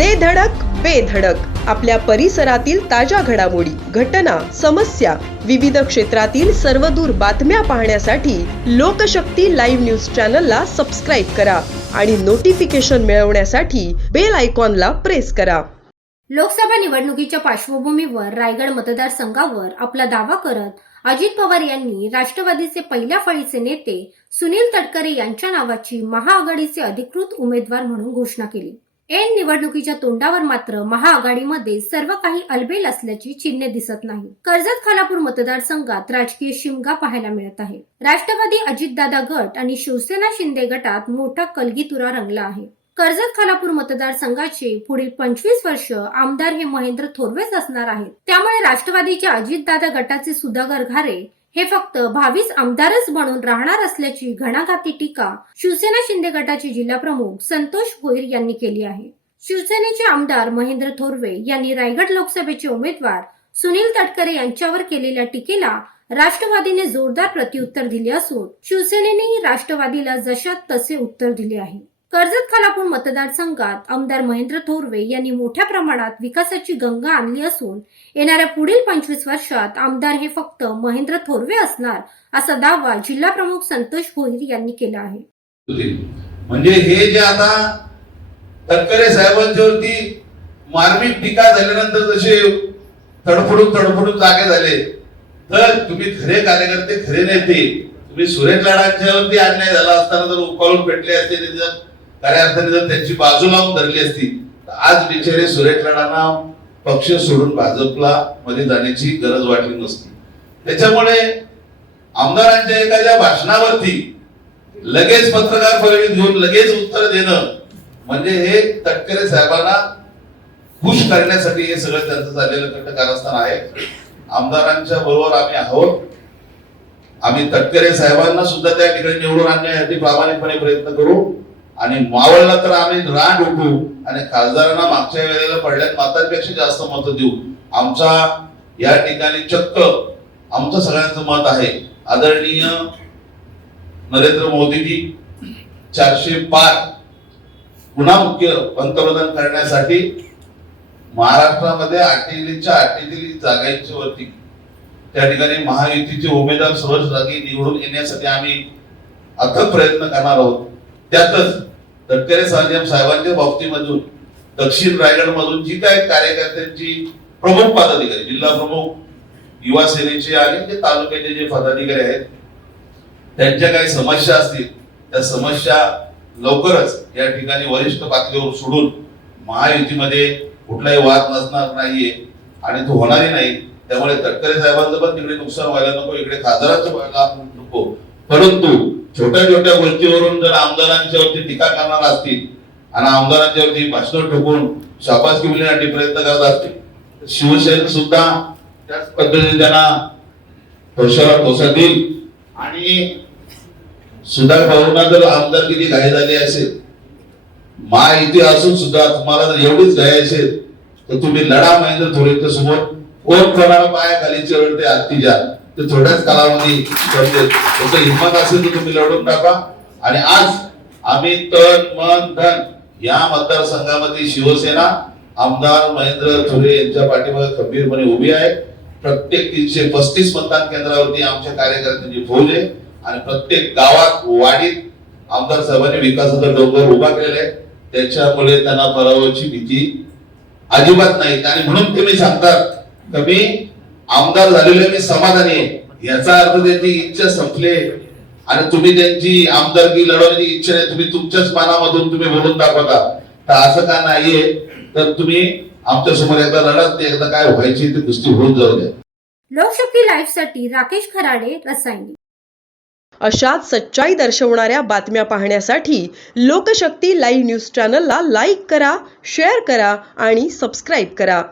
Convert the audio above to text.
दे धडक बेधडक आपल्या परिसरातील ताज्या घडामोडी घटना समस्या विविध क्षेत्रातील सर्वदूर बातम्या पाहण्यासाठी लोकशक्ती लाईव्ह न्यूज चॅनलला सबस्क्राईब करा आणि नोटिफिकेशन मिळवण्यासाठी बेल आयकॉनला प्रेस करा. लोकसभा निवडणुकीच्या पार्श्वभूमीवर रायगड मतदारसंघावर आपला दावा करत अजित पवार यांनी राष्ट्रवादीचे पहिल्या फळीचे नेते सुनील तटकरे यांच्या नावाची महाआघाडीचे अधिकृत उमेदवार म्हणून घोषणा केली. ऐन निवडणुकीच्या तोंडावर मात्र महाआघाडीमध्ये सर्व काही अलबेल असल्याची चिन्हे दिसत नाही. कर्जत खालापूर मतदारसंघात राजकीय शिमगा पाहायला मिळत आहे. राष्ट्रवादी अजितदादा गट आणि शिवसेना शिंदे गटात मोठा कलगीतुरा रंगला आहे. कर्जत खालापूर मतदारसंघाचे पुढील पंचवीस वर्ष आमदार हे महेंद्र थोरवेच असणार आहेत. त्यामुळे राष्ट्रवादीच्या अजितदादा गटाचे सुधाकर घारे हे फक्त भावीच आमदारच बनून राहणार असल्याची घणाघाती टीका शिवसेना शिंदे गटाचे जिल्हाप्रमुख संतोष भोईर यांनी केली आहे. शिवसेनेचे आमदार महेंद्र थोरवे यांनी रायगड लोकसभेचे उमेदवार सुनील तटकरे यांच्यावर केलेल्या टीकेला राष्ट्रवादीने जोरदार प्रत्युत्तर दिले असून शिवसेनेनेही राष्ट्रवादीला जशात तसे उत्तर दिले आहे. कर्जत खालापूर मतदारसंघात आमदार महेंद्र थोरवे यांनी मोठ्या प्रमाणात विकासाची गंगा आणली असून येणाऱ्या पुढील पंचवीस वर्षात आमदार हे फक्त महेंद्र थोरवे असणार असा दावा जिल्हा प्रमुख संतोष भोईर यांनी केला आहे. म्हणजे हे जे आता तटकरे साहेबांच्यावरती मार्मिक टीका झाल्यानंतर जसे तडफडून तडफडून जागे झाले तर तुम्ही खरे कार्यकर्ते खरे नेते तुम्ही सुरेश लाडांच्यावरती अन्याय झाला असताना जर उकाळून पेटले असते खऱ्या अर्थाने जर त्यांची बाजू लावून धरली असती तर आज बिचारे सुरेश राणांना पक्ष सोडून भाजपला मध्ये जाण्याची गरज वाटली नसती. त्याच्यामुळे आमदारांच्या एखाद्या भाषणावरती लगेच पत्रकार परिषद घेऊन लगेच उत्तर देणं म्हणजे हे तटकरे साहेबांना खुश करण्यासाठी हे सगळं त्यांचं झालेलं कट कारस्थान आहे. आमदारांच्या बरोबर आम्ही आहोत. आम्ही तटकरे साहेबांना सुद्धा त्या ठिकाणी निवडून आणण्यासाठी प्रामाणिकपणे प्रयत्न करू. आणि मावळला तर आम्ही रान उठू. आणि खासदारांना मागच्या वेळेला पडल्यात मातांपेक्षा जास्त मत देऊ. आमचा या ठिकाणी चक्क आमचं सगळ्यांचं मत आहे. आदरणीय नरेंद्र मोदीजी चारशे पार पुन्हा मुख्य पंतप्रधान करण्यासाठी महाराष्ट्रामध्ये आठेलीच्या आठेली जागांच्या वरती त्या ठिकाणी महायुतीचे उमेदवार सर्वच जागी निवडून येण्यासाठी आम्ही अथक प्रयत्न करणार आहोत. त्यातच तटकरे साहेब साहेबांच्या बाबतीमधून दक्षिण रायगड मधून जी काय कार्यकर्त्यांची प्रमुख पदाधिकारी जिल्हा प्रमुख युवा सेनेचे आणि जे तालुक्याचे जे पदाधिकारी आहेत त्यांच्या काही समस्या असतील त्या समस्या लवकरच या ठिकाणी वरिष्ठ पातळीवर सोडून महायुतीमध्ये कुठलाही वाद नसणार नाहीये आणि तो होणारही नाही. त्यामुळे तटकरे साहेबांचं पण तिकडे नुकसान व्हायला नको इकडे खासदारांचं व्हायला नको. परंतु छोट्या छोट्या गोष्टीवरून जर आमदारांच्यावरती टीका करणार असतील आणि आमदारांच्या वरती भाषण ठोकून शाबासकी मिळण्यासाठी प्रयत्न करत असतील शिवसेना सुद्धा त्याच पद्धतीने त्यांना ठोशाला ठोसा देईल. आणि सुधार भाऊंना जर किती घाई झाली असेल महायुती असून सुद्धा तुम्हाला जर एवढीच घाई असेल तर तुम्ही लढा महेंद्र थोडेच्या समोर कोण कोणाला पाया खाली चिरडते जा ते थोड्याच कालावधी म्हणजे करते तसं हिंमत असेल तर तुम्ही लढून टाका. आणि आज आम्ही तन मन धन या मतदारसंघामध्ये शिवसेना आमदार महेंद्र थोरे यांच्या पाठीमागे खंबीरपणे उभी आहे. प्रत्येक तीनशे पस्तीस मतदान केंद्रावरती आमच्या कार्यकर्त्यांची फौज आहे. आणि प्रत्येक गावात वाडीत आमदार साहेबांनी विकासाचा डोंगर उभा केलेला आहे. त्याच्यामुळे त्यांना पराभवाची भीती अजिबात नाही. आणि म्हणून ते मी सांगतात कमी आमदार झालेले मी समाधानी आहे. याचा अर्थ त्यांची इच्छा संपले आणि तुम्ही त्यांची आमदारकी लढवण्याची इच्छा नाही तुम्ही तुमच्याच मनामधून तुम्ही बोलून दाखवता तर असं का नाहीये? तर तुम्ही आमच्यासमोर एकदा लढत ते एकदा काय व्हायची ते गोष्टी होऊन जाऊ द्या. लोकशक्ती लाईव्हसाठी राकेश खराडे रसायनी. अशाच सच्चाई दर्शवणाऱ्या बातम्या पाहण्यासाठी लोकशक्ती लाईव्ह न्यूज चॅनलला लाईक करा शेअर करा आणि सबस्क्राईब करा.